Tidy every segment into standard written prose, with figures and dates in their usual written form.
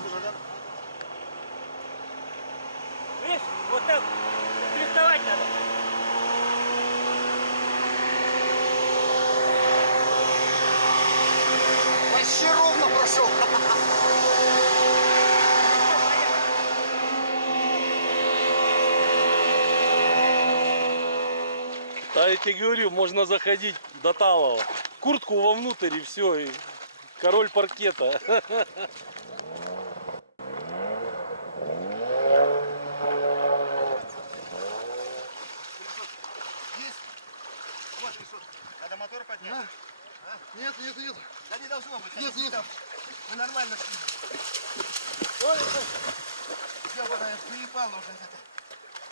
было, да? Видишь, вот так приставать надо. Вообще ровно прошел. Да я тебе говорю, можно заходить до талого. Куртку вовнутрь и все, и король паркета. Есть? Вот решетка. Надо мотор поднять. Нет, нет, нет. Да не должно быть. Нет, нет. Мы нормально шли. Ой, ёбаная, заебало уже это.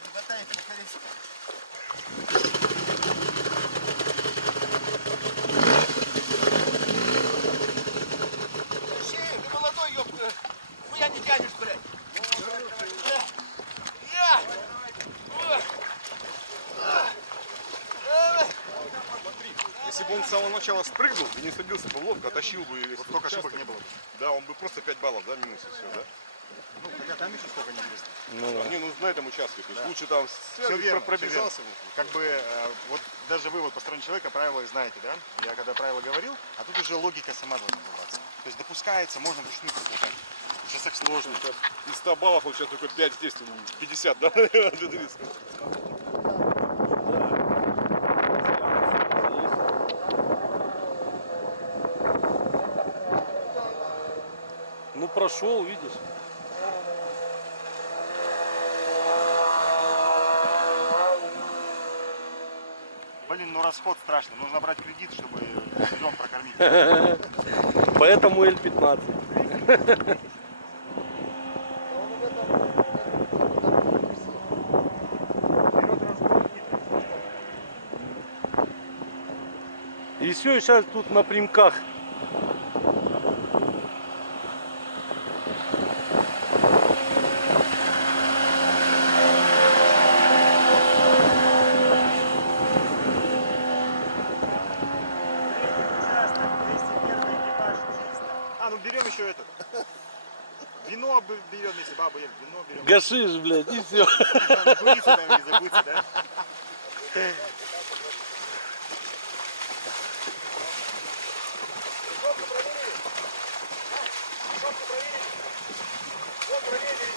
Не хватает колесик. Шею, ты молодой, ёбка. Хуя не тянешь, блядь. Я! Если бы он с самого начала спрыгнул и не садился бы в лодку, оттащил бы, и вот столько ошибок не было бы. Да, он бы просто 5 баллов, да, минус и все, да? Ну, хотя там еще сколько неизвестно. Не, ну на этом участке. То есть лучше там Все верно, пробежался. Как бы, вот даже вы вот по стороне человека правила знаете, да? Я когда правила говорил, а тут уже логика сама должна забраться. То есть допускается, можно вручную пропускать. Сейчас так сложно. Сейчас из 100 баллов он сейчас только 5 здесь, 50, да? Для 30. Ну прошел, видишь. Блин, ну расход страшный. Нужно брать кредит, чтобы сезон прокормить. Поэтому L15. И все, сейчас тут на примках. А, ну берем еще этот. Вино берем, если баба ем, вино берем. Гашиш, блядь, и все. Курицу там не забыться, да?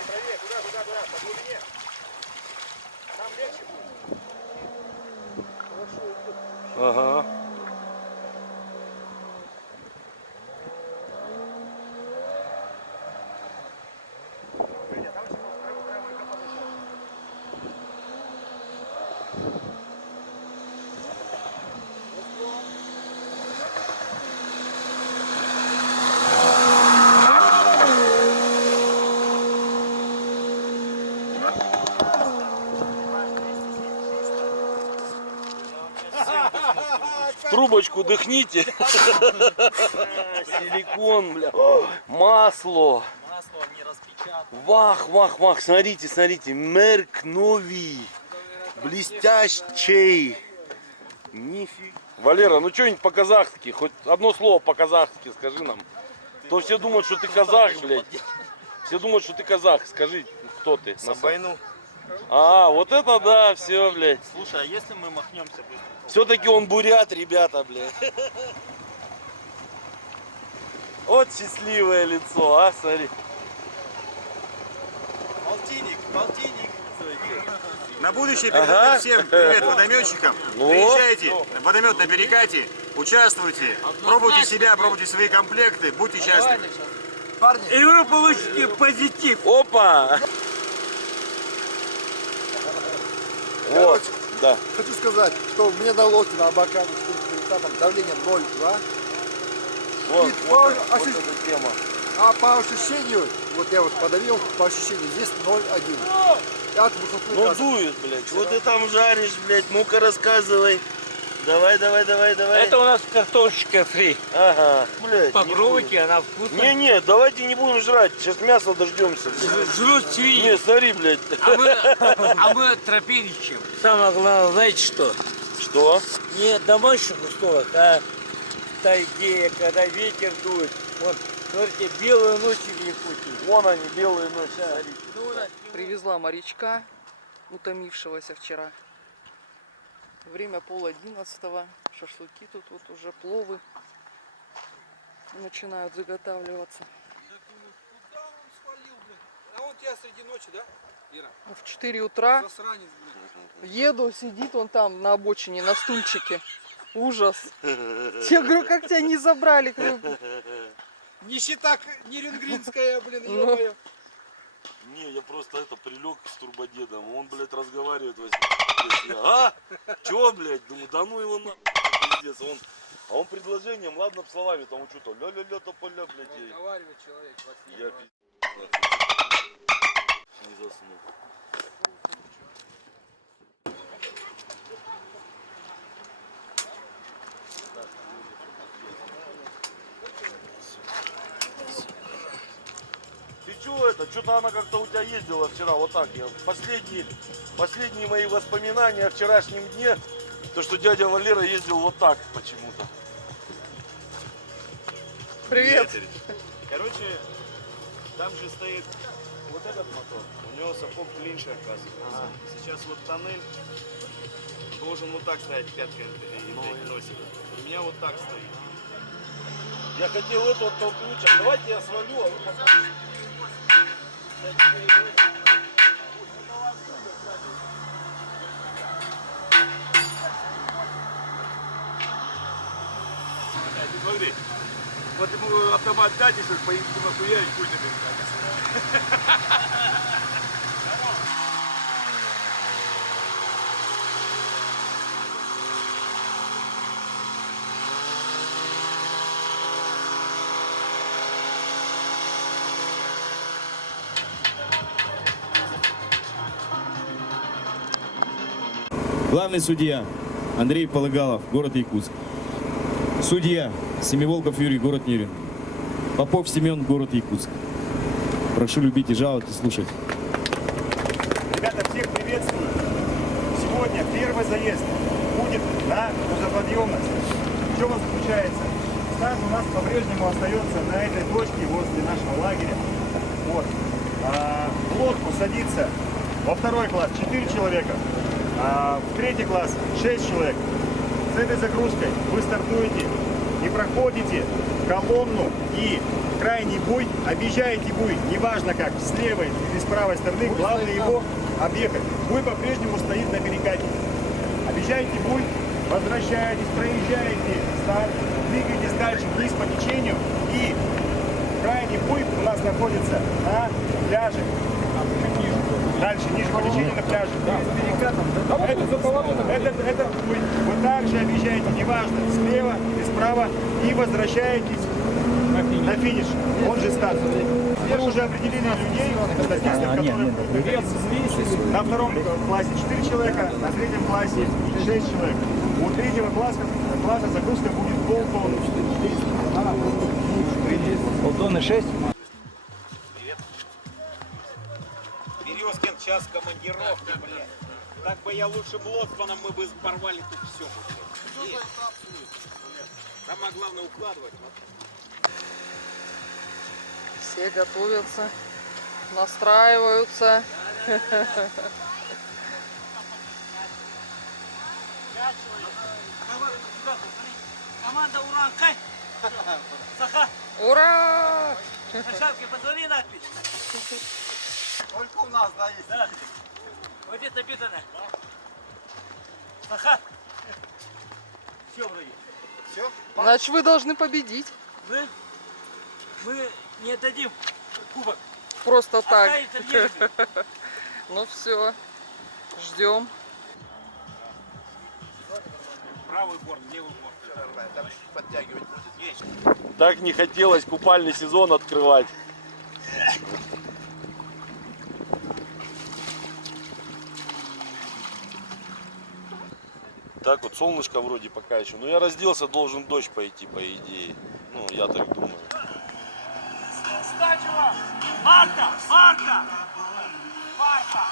Правее, куда, по глубине. Там легче будет. Ага. Там еще правый капот еще. Трубочку дыхните. Силикон, бля. Масло. Масло не распечатано. Вах, вах, вах. Смотрите, смотрите. Мерк новий. Блестящий. Нифиг. Валера, ну что-нибудь по-казахски. Хоть одно слово по-казахски скажи нам. То все думают, что ты казах, блядь. Все думают, что ты казах. Скажи, кто ты? Войну. А, вот это да, все, блядь. Слушай, а если мы махнемся быстро? Все-таки он бурят, ребята, блядь. Вот счастливое лицо, а, смотри. Полтинник. На будущее Ага. передаю всем привет водометчикам. Ну. Приезжайте в водомет на перекате, участвуйте, пробуйте себя, пробуйте свои комплекты, будьте счастливы. И вы получите позитив. Опа! Вот, да. Хочу сказать, что у меня на лодке на Абакане там давление 0,2. Вот, И вот по эта тема. А по ощущению, вот я вот подавил, по ощущению здесь 0,1. От высоты Ну газа. дует, блядь. Что ты там жаришь, блядь? Ну-ка рассказывай. Давай. Это у нас картошечка фри. Ага, блядь. Попробуйте, она вкусная. Не, давайте не будем жрать. Сейчас мясо дождемся, блядь. Жрут свиньи. Не, смотри, блядь. А мы тропиничим. Самое главное, знаете что? Что? Не в домашних условиях, а в тайге, когда ветер дует. Вот Смотрите, белые ночи в Якутии. Вон они, белые ночи. Привезла морячка, утомившегося вчера. Время 10:30. Шашлыки тут вот уже, пловы начинают заготавливаться. Куда он свалил, блин? А он тебя среди ночи, да, Ира? В 4 утра Засранец, блин. еду, сидит он там на обочине, на стульчике. Ужас. Я говорю, как тебя не забрали? Нищета нерюнгринская, блин, Ну. ё-моё. Не, я просто прилег с турбодедом, он, блядь, разговаривает. А? Чё, блядь? Думаю, да ну его на... Пиздец. А он предложением, ладно, словами, там что-то ля-ля-ля, тополя, блядь. Разговаривает человек во сне. Я пиздец. Не заснул. Ты чё это? Что-то она как-то у тебя ездила вчера вот так. Последние мои воспоминания о вчерашнем дне, то что дядя Валера ездил вот так почему-то. Привет. Короче, там же стоит вот этот мотор. У него сапог длиннее, оказывается. Сейчас вот тоннель должен вот так стоять пяткой и носик. У меня вот так стоит. Я хотел эту оттолкнуть, а давайте я свалю, а вы посмотрите. Ты смотри, вот ему автомат дать, если по ему нахуярить пультами. Главный судья Андрей Полыгалов, город Якутск. Судья Семиволков Юрий, город Нерин. Попов Семен, город Якутск. Прошу любить и жаловать и слушать. Ребята, всех приветствую. Сегодня первый заезд будет на грузоподъемность. В чем он заключается? Старт у нас по-прежнему остается на этой точке возле нашего лагеря. Вот. В лодку садится во второй класс 4 человека, а в третий класс 6 человек. С этой загрузкой вы стартуете и проходите колонну и крайний буй, объезжаете буй, неважно как, с левой или с правой стороны, главное его объехать. Буй по-прежнему стоит на перекате. Объезжаете буй, возвращаетесь, проезжаете старт, двигаетесь дальше вниз по течению, и крайний буй у нас находится на пляже. Дальше, ниже по течению на пляже. Это буй. Вы также объезжаете, неважно, слева или справа, и возвращаетесь на финиш, он же старт. Мы уже определили людей, статистов, которые будут. На втором классе 4 человека, на третьем классе 6 человек. У третьего класса загрузка будет полтонны. Полтонны 6? Березкин час командировки, блядь. Так бы я лучше лоцманом, мы бы порвали тут все. Самое главное укладывать. Все готовятся, настраиваются. Команда Уран-Кай. Саха, Ура! на шапке посмотри надпись. Только у нас, да, есть. Да. Вот здесь написано. Саха. Все вроде. Значит, вы должны победить. Мы не отдадим кубок. Просто так. Останется в небе. Ну все, ждем. Правый борт, левый борт. Подтягивать будет. Есть. Так не хотелось купальный сезон открывать. Так вот, солнышко вроде пока еще. Но я разделся, должен дождь пойти, по идее. Ну, я так думаю. Стачева! Марта! Марта! Марта!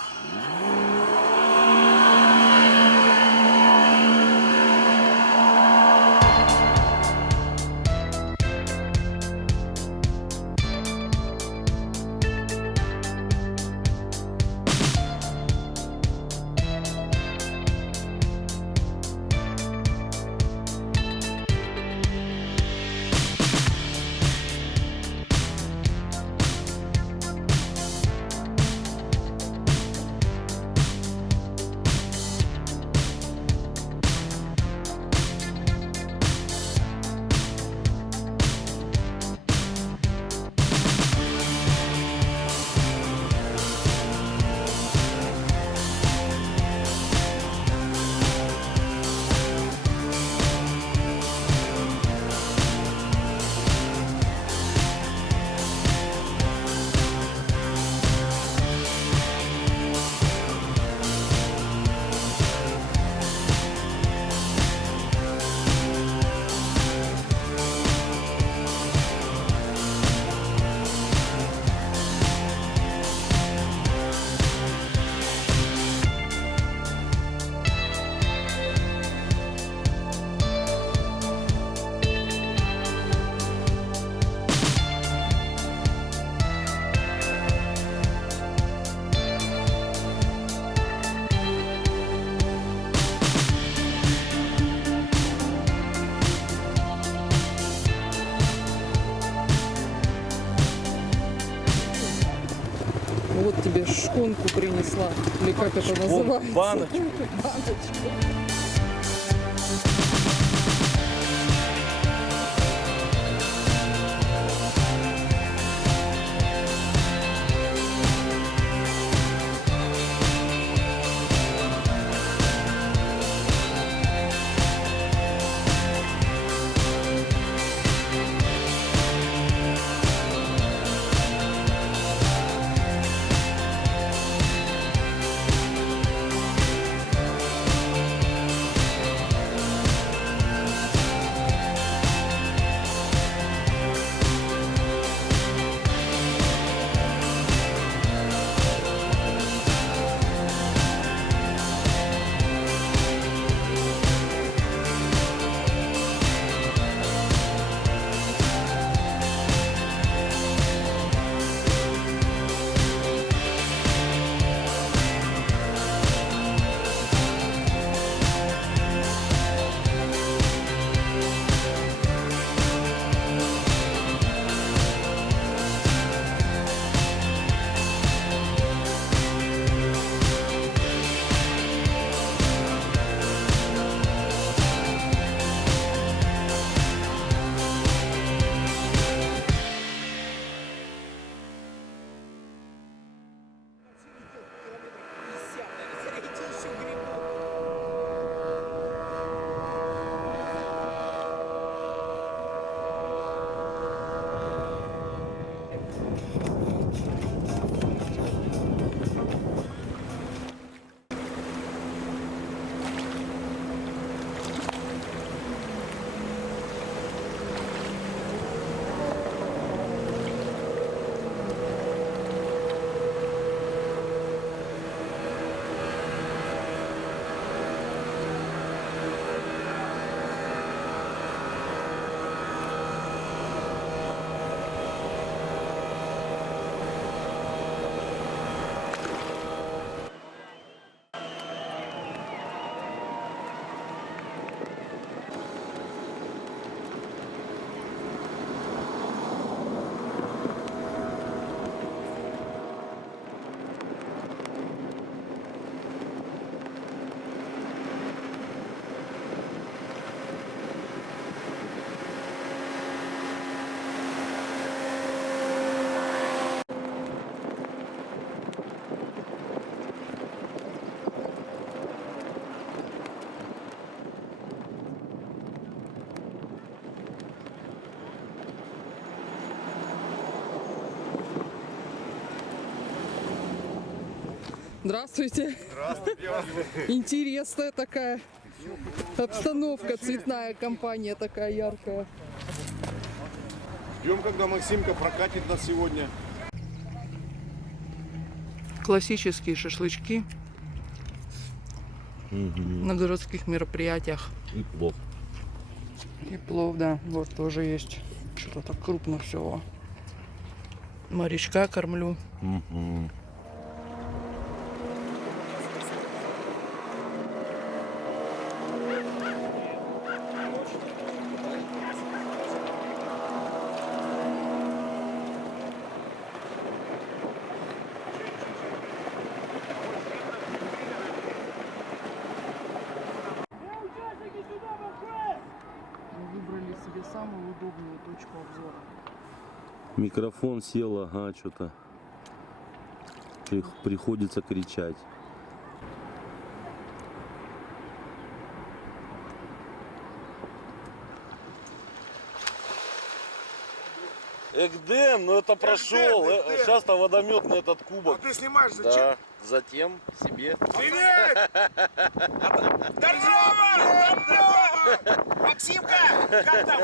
Вот тебе шконку принесла. Или как это называется? баночку. Баночку. Здравствуйте. Здравствуйте. Интересная такая обстановка, цветная компания такая яркая. Ждем, когда Максимка прокатит нас сегодня. Классические шашлычки на городских мероприятиях. И плов. И плов, да, вот тоже есть. Что-то так крупно всего. Морячка кормлю. Мы выбрали себе самую удобную точку обзора. Микрофон сел, ага, что-то. Приходится кричать. Экден, ну это прошел. Сейчас-то водомет на этот кубок. А ты снимаешь зачем? Да, затем себе. Привет! Здорово! Максимка! Как там?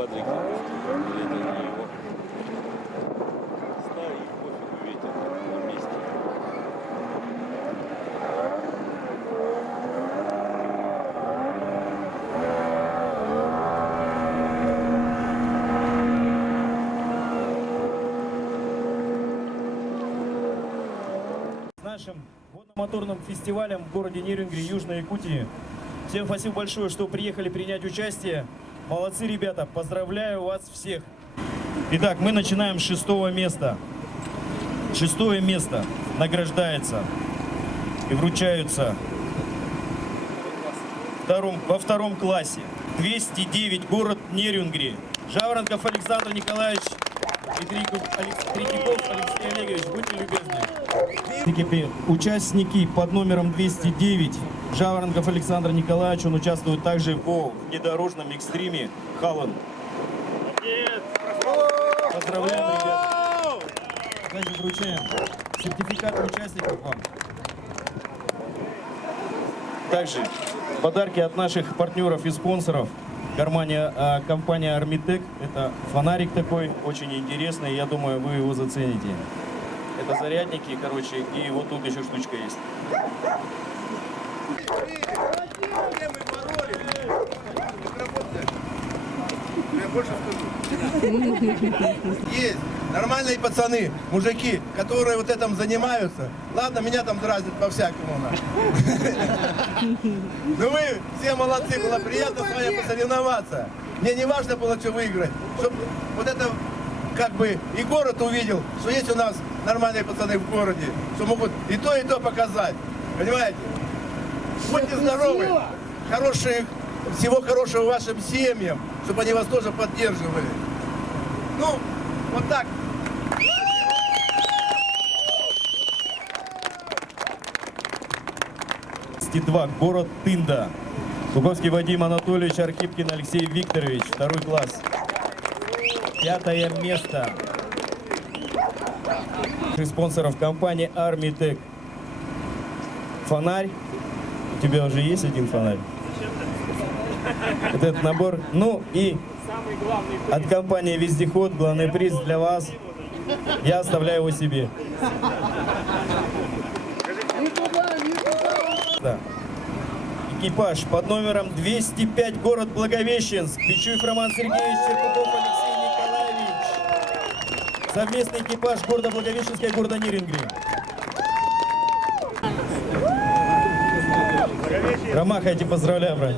квадрики. Или это не его? Старый, пофигу, ветер на месте. С нашим водно-моторным фестивалем в городе Нерюнгри, Южной Якутии. Всем спасибо большое, что приехали принять участие. Молодцы, ребята, поздравляю вас всех. Итак, мы начинаем с 6-го места. 6-е место награждается и вручаются во втором классе. 209, город Нерюнгри. Жаворонков Александр Николаевич и Третьяков Алексей Олегович, будьте любезны. Участники под номером 209, Жаворонков Александр Николаевич, он участвует также во внедорожном экстриме Халланд. Поздравляем, ребята. Значит, вручаем сертификаты участников вам. Также подарки от наших партнеров и спонсоров. Компания Armitec. Это фонарик такой, очень интересный. Я думаю, вы его зацените. Это зарядники, короче, и вот тут еще штучка есть. Есть нормальные пацаны, мужики, которые вот этим занимаются. Ладно, меня там дразнят по-всякому. Но вы все молодцы, было приятно с вами посоревноваться. Мне не важно было, что выиграть. Чтобы вот это как бы и город увидел, что есть у нас нормальные пацаны в городе, что могут и то показать. Понимаете? Будьте здоровы, всего хорошего вашим семьям, чтобы они вас тоже поддерживали. Ну, вот так. Город Тында. Луковский Вадим Анатольевич, Архипкин Алексей Викторович, 2 класс. 5-е место. Спонсоров компании Armitec. Фонарь. У тебя уже есть один фонарь? Вот этот набор. Ну и от компании Вездеход главный приз для вас. Я оставляю его себе. Да. Экипаж под номером 205, город Благовещенск. Пичуев Роман Сергеевич, Черкунов Алексей Николаевич. Совместный экипаж города Благовещенска и города Нерюнгри. Ромаха, я тебя поздравляю, брат.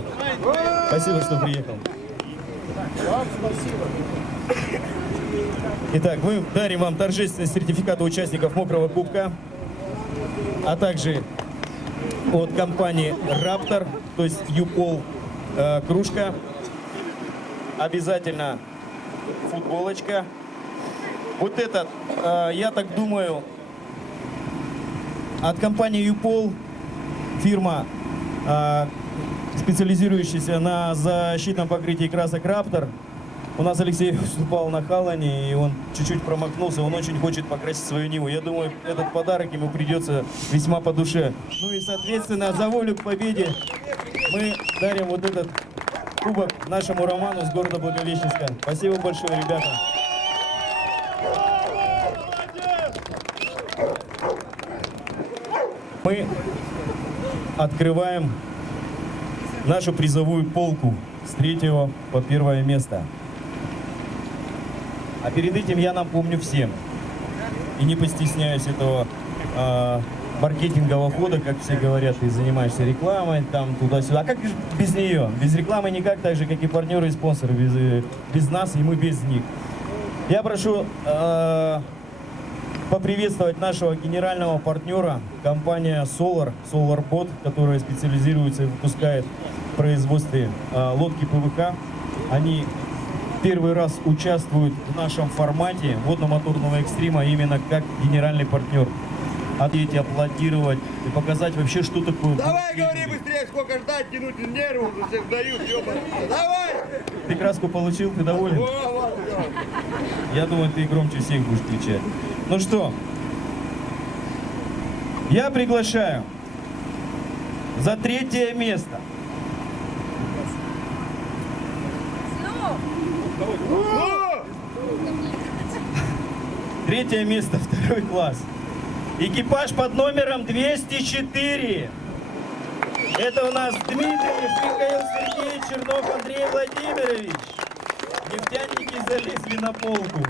Спасибо, что приехал. Итак, мы дарим вам торжественный сертификат участников Мокрого Кубка, а также от компании Raptor, то есть Юпол, кружка, обязательно футболочка. Вот этот, я так думаю, от компании Юпол, фирма, специализирующаяся на защитном покрытии красок Raptor. У нас Алексей выступал на Халлане, и он чуть-чуть промахнулся, он очень хочет покрасить свою Ниву. Я думаю, этот подарок ему придется весьма по душе. Ну и, соответственно, за волю к победе мы дарим вот этот кубок нашему Роману с города Благовещенска. Спасибо большое, ребята. Мы открываем нашу призовую полку с 3-го по 1-е место. А перед этим я напомню всем, и не постесняюсь этого маркетингового хода, как все говорят, ты занимаешься рекламой, там туда-сюда. А как же без нее? Без рекламы никак, так же, как и партнеры и спонсоры, без нас, и мы без них. Я прошу поприветствовать нашего генерального партнера, компания SolarBot, которая специализируется и выпускает в производстве лодки ПВХ. Они первый раз участвуют в нашем формате водно-моторного экстрима именно как генеральный партнер. Ответить, аплодировать и показать вообще, что такое. Давай, говори быстрее, сколько ждать, тянуть нервы, уже всех дают, ёбаный. Давай! Ты краску получил, ты доволен? Я думаю, ты громче всех будешь кричать. Ну что, я приглашаю за 3-е место Третье место, второй класс. Экипаж под номером 204. Это у нас Дмитриев Михаил Сергеевич, Чернов Андрей Владимирович. Нефтяники залезли на полку.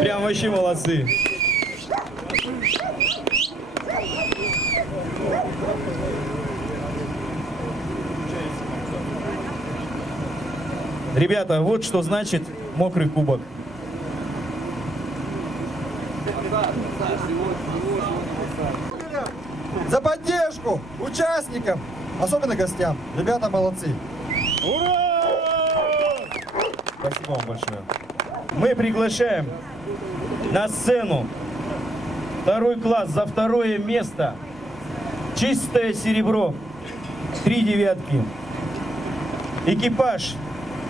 Прям вообще молодцы. Ребята, вот что значит мокрый кубок. За поддержку участникам, особенно гостям. Ребята молодцы. Спасибо вам большое. Мы приглашаем на сцену второй класс за второе место. Чистое серебро. 3 девятки. Экипаж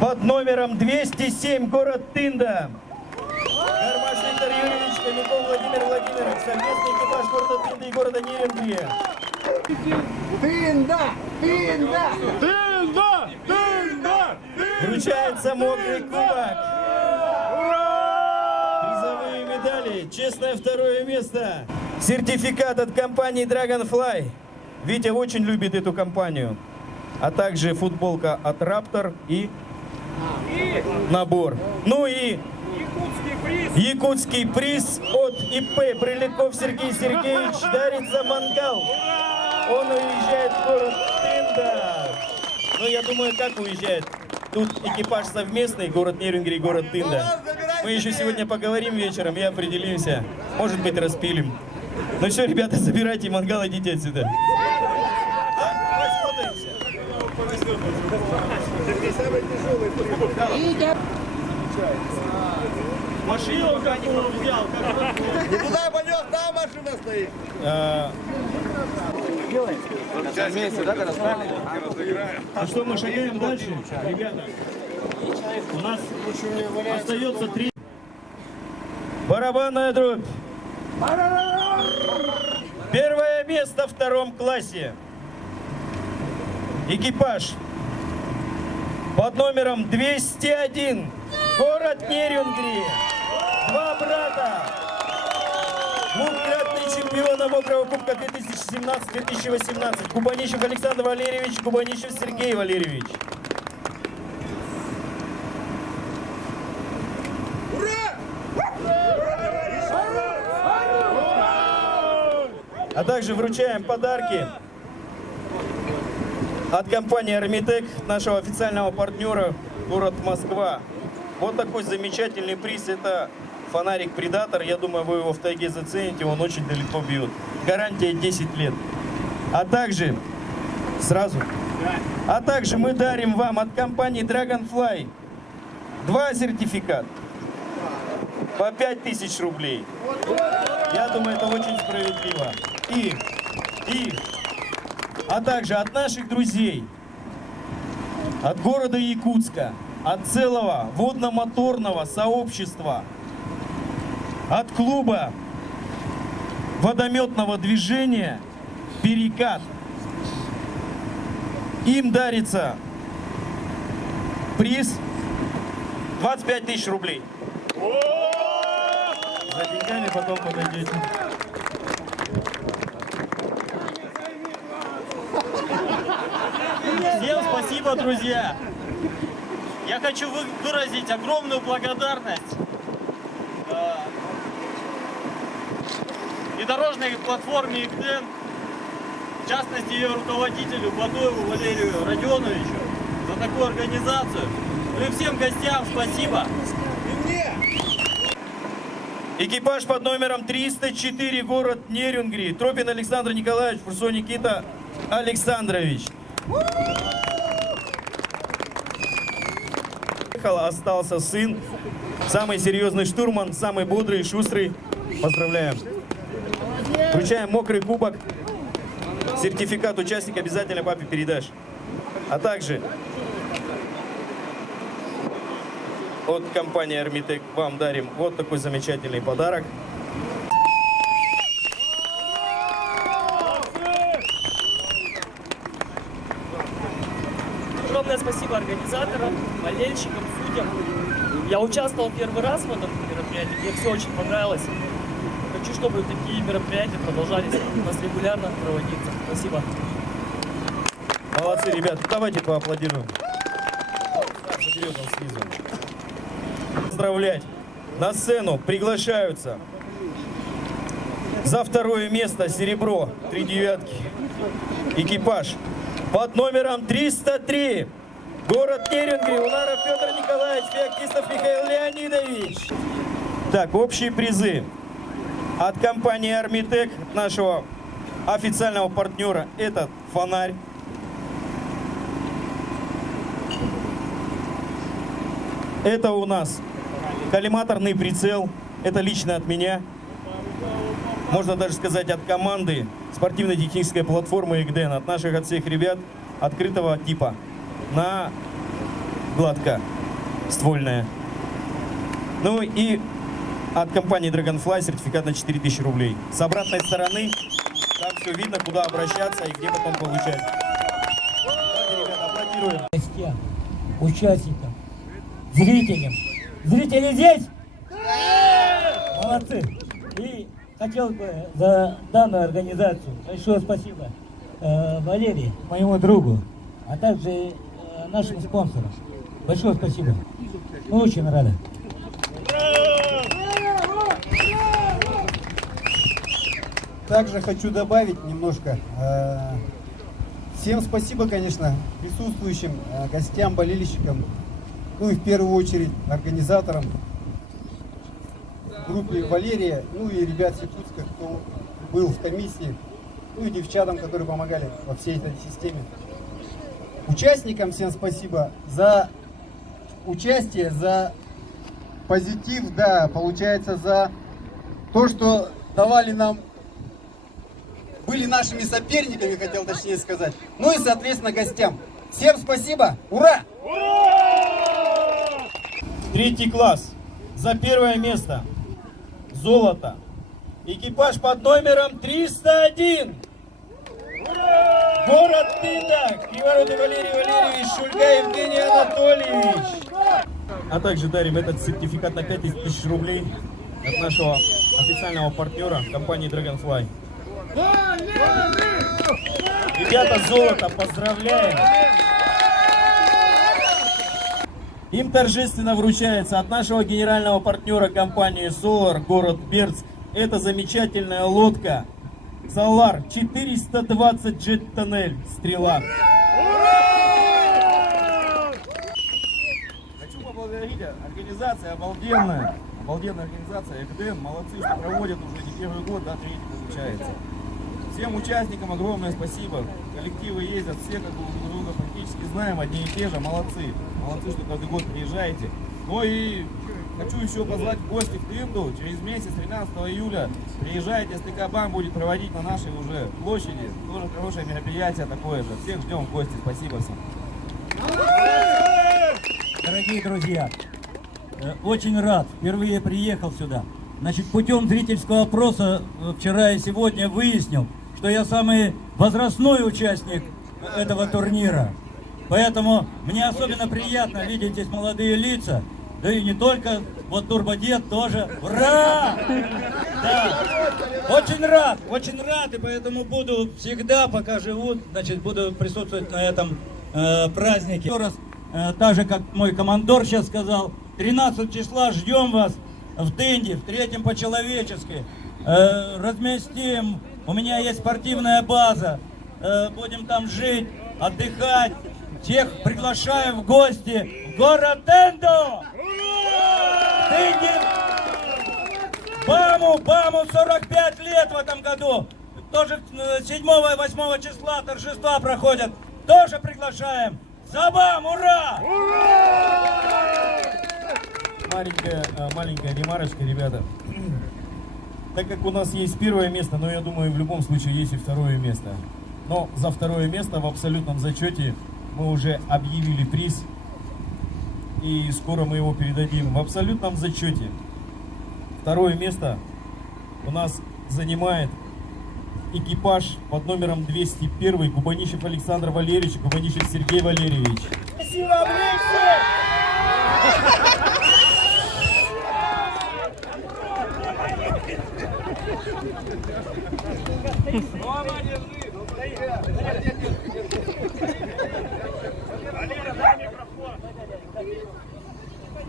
под номером 207, город Тында. Гармаш Виктор Юрьевич, Хомяков Владимир Владимирович. Совместный экипаж города Тында и города Нерюнгри. Тында! Тында! Тында! Тында! Вручается мокрый кубок. Призовые медали. Честное второе место. Сертификат от компании Dragonfly. Витя очень любит эту компанию. А также футболка от Raptor и набор. Ну и якутский приз от ИП Прилепков Сергей Сергеевич дарится мангал. Он уезжает в город Тында. Ну, я думаю, как уезжает? Тут экипаж совместный, город Нерюнгри, город Тында. Мы еще сегодня поговорим вечером и определимся. Может быть, распилим. Ну все, ребята, забирайте мангал, идите отсюда. Машину пока не взял. Не туда понес, там машина стоит. Ну что, мы шагаем дальше, ребята. У нас остается 3. Барабанная дробь. Первое место в втором классе. Экипаж под номером 201. Город Нерюнгри. 2 брата. Двукратный чемпион мокрого кубка 2017-2018. Кубанищев Александр Валерьевич, Кубанищев Сергей Валерьевич. А также вручаем подарки от компании Армитек, нашего официального партнера, город Москва. Вот такой замечательный приз. Это фонарик Предатор. Я думаю, вы его в тайге зацените. Он очень далеко бьет. Гарантия 10 лет. А также мы дарим вам от компании Dragonfly 2 сертификата по 5000 рублей. Я думаю, это очень справедливо. А также от наших друзей, от города Якутска, от целого водно-моторного сообщества, от клуба водометного движения «Перекат». Им дарится приз 25 000 рублей. За деньгами потом подойдете. Всем спасибо, друзья! Я хочу выразить огромную благодарность и дорожной платформе ИКДЕН, в частности ее руководителю Бадоеву Валерию Родионовичу за такую организацию. Ну и всем гостям спасибо! Экипаж под номером 304, город Нерюнгри. Тропин Александр Николаевич, Фурсо Никита Александрович. Остался сын, самый серьезный штурман, самый бодрый и шустрый. Поздравляем. Вручаем мокрый кубок. Сертификат участника обязательно папе передашь. А также от компании Армитек вам дарим вот такой замечательный подарок. Огромное спасибо организаторам, болельщикам, судьям. Я участвовал первый раз в этом мероприятии, мне все очень понравилось. Хочу, чтобы такие мероприятия продолжались у нас регулярно проводиться. Спасибо. Молодцы, ребят. Давайте поаплодируем. Поздравлять. На сцену приглашаются за второе место серебро 3 девятки. Экипаж под номером 303. Город Нерюнгри. Уларов Петр Николаевич, Феоктистов Михаил Леонидович. Так, общие призы от компании Армитек, нашего официального партнера. Это фонарь. Это у нас коллиматорный прицел. Это лично от меня. Можно даже сказать от команды спортивно-технической платформы ИГДЕН. От наших, от всех ребят открытого типа. На гладко ствольная. Ну и от компании Dragonfly сертификат на 4000 рублей. С обратной стороны там все видно, куда обращаться и где потом получать. Давайте, ребята, аплодируем. Гостям, участникам, зрителям. Зрители здесь? Молодцы. И хотел бы за данную организацию большое спасибо Валерию, моему другу, а также нашим спонсорам. Большое спасибо. Мы очень рады. Также хочу добавить немножко. Всем спасибо, конечно, присутствующим, гостям, болельщикам, ну и в первую очередь организаторам, группе Валерия, ну и ребят с Якутска, кто был в комиссии, ну и девчатам, которые помогали во всей этой системе. Участникам всем спасибо за участие, за позитив, да, получается, за то, что давали нам, были нашими соперниками, хотел точнее сказать. Ну и, соответственно, гостям. Всем спасибо! Ура! Третий класс. За первое место. Золото. Экипаж под номером 301. Город Пинда. Кривородный Валерий Валерьевич, Шульга Евгений Анатольевич. А также дарим этот сертификат на 5000 рублей от нашего официального партнера компании Dragonfly. Ребята, золото, поздравляем! Им торжественно вручается от нашего генерального партнера компании Solar, город Бердск. Это замечательная лодка Solar 420 Jet Tunnel Стрела. Хочу поблагодарить организация обалденная организация ИГДЕН. Молодцы, что проводят уже не первый год, да, третий получается. Всем участникам огромное спасибо. Коллективы ездят, все как бы друг друга практически знаем, одни и те же. Молодцы. Молодцы, что каждый год приезжаете. Ну и хочу еще позвать в гости в Тынду. Через месяц, 13 июля, приезжайте, СТК БАМ будет проводить на нашей уже площади. Тоже хорошее мероприятие такое же. Всех ждем в гости. Спасибо всем. Дорогие друзья, очень рад, впервые приехал сюда. Значит, путем зрительского опроса вчера и сегодня выяснил, что я самый возрастной участник этого турнира. Поэтому мне особенно приятно видеть здесь молодые лица. Да и не только, вот Турбодед тоже. Ура! Да. Очень рад, и поэтому буду всегда, пока живу, значит, буду присутствовать на этом празднике. Еще раз, так же, как мой командор сейчас сказал, 13 числа ждем вас в Тынде, в 3-м по-человечески. Разместим, у меня есть спортивная база, будем там жить, отдыхать. Всех приглашаем в гости в город Тынду! Тынде! БАМу 45 лет в этом году. Тоже 7 и 8 числа торжества проходят. Тоже приглашаем. За БАМ, ура! Маленькая ремарочка, ребята. Так как у нас есть первое место, но я думаю, в любом случае есть и второе место. Но за второе место в абсолютном зачете мы уже объявили приз. И скоро мы его передадим. В абсолютном зачете второе место у нас занимает экипаж под номером 201 Кубанищев Александр Валерьевич и Кубанищев Сергей Валерьевич. Спасибо, облегче!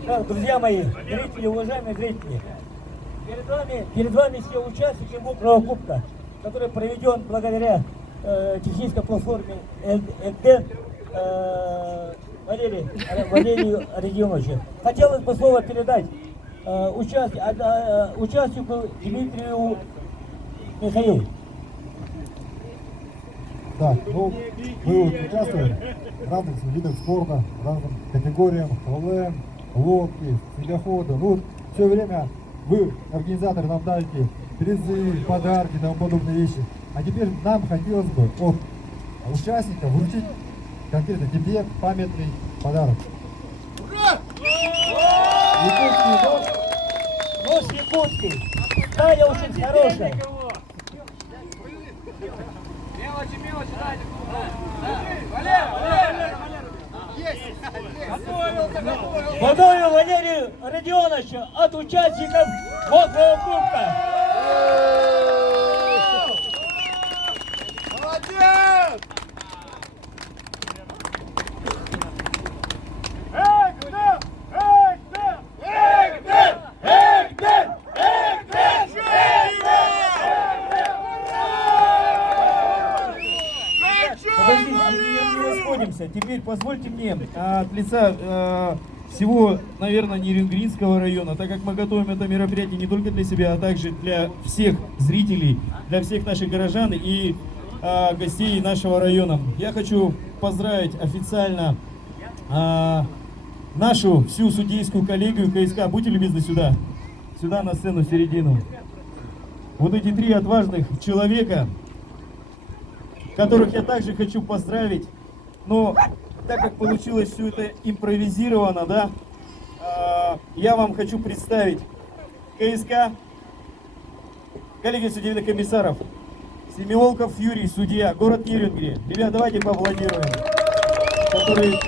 Так, друзья мои, зрители, уважаемые зрители, перед вами все участники мокрого кубка, который проведен благодаря технической платформе ЭГД Валерию Родионовичу. Хотелось бы слово передать участнику Дмитрию Михаилу. Да, ну, мы вот участвуем в разных видах спорта, в разных категориях, КВН, лодки, снегоходы. Ну, вот все время вы, организаторы, нам даете призы, подарки и тому подобные вещи. А теперь нам хотелось бы от участников вручить конкретно тебе памятный подарок. Ура! Якутский нож. Нож якутский. Стая очень хорошая. Мелочи, Валер! Готовил Валерию Родионовичу от участников мокрого кубка. Молодец! Подождите, не расходимся. Теперь позвольте мне от лица всего, наверное, Нерюнгринского района, так как мы готовим это мероприятие не только для себя, а также для всех зрителей, для всех наших горожан и гостей нашего района. Я хочу поздравить официально нашу всю судейскую коллегию КСК. Будьте любезны сюда. Сюда на сцену, в середину. Вот эти три отважных человека, которых я также хочу поздравить. Но так как получилось все это импровизировано, да, я вам хочу представить КСК, коллегия судебных комиссаров, Семиолков Юрий, судья, город Нерюнгри. Ребят, давайте поаплодируем. Которые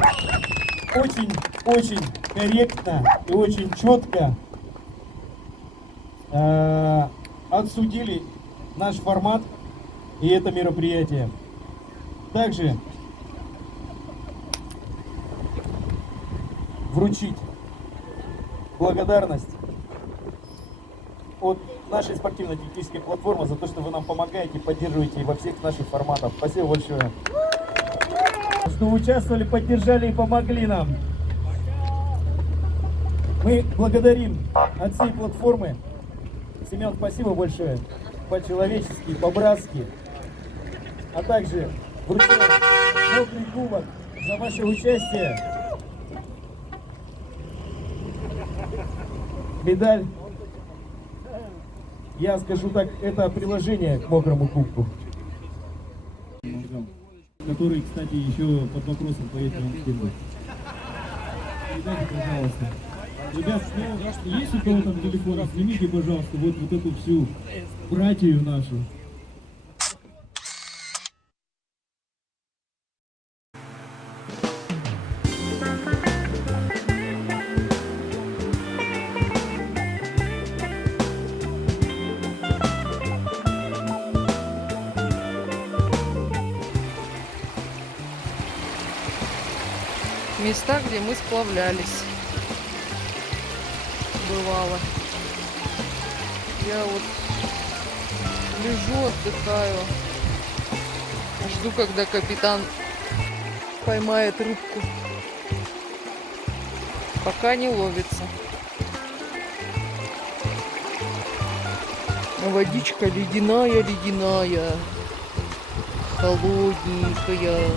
очень корректно и очень четко отсудили наш формат и это мероприятие. Также вручить благодарность от нашей спортивно-технической платформы за то, что вы нам помогаете, поддерживаете во всех наших форматах. Спасибо большое. Что участвовали, поддержали и помогли нам. Мы благодарим от всей платформы. Семен, спасибо большое. По-человечески, по-братски. А также вручаем мокрый кубок за ваше участие. Медаль. Я скажу так, это приложение к мокрому кубку. Который, кстати, еще под вопросом поехал в Киргизию. Передайте, пожалуйста. Ребят, ну, есть у кого там телефон, снимите, пожалуйста, вот эту всю братью нашу. Места, где мы сплавлялись. Бывало. Я вот лежу, отдыхаю. Жду, когда капитан поймает рыбку. Пока не ловится. Водичка ледяная, холодненькая.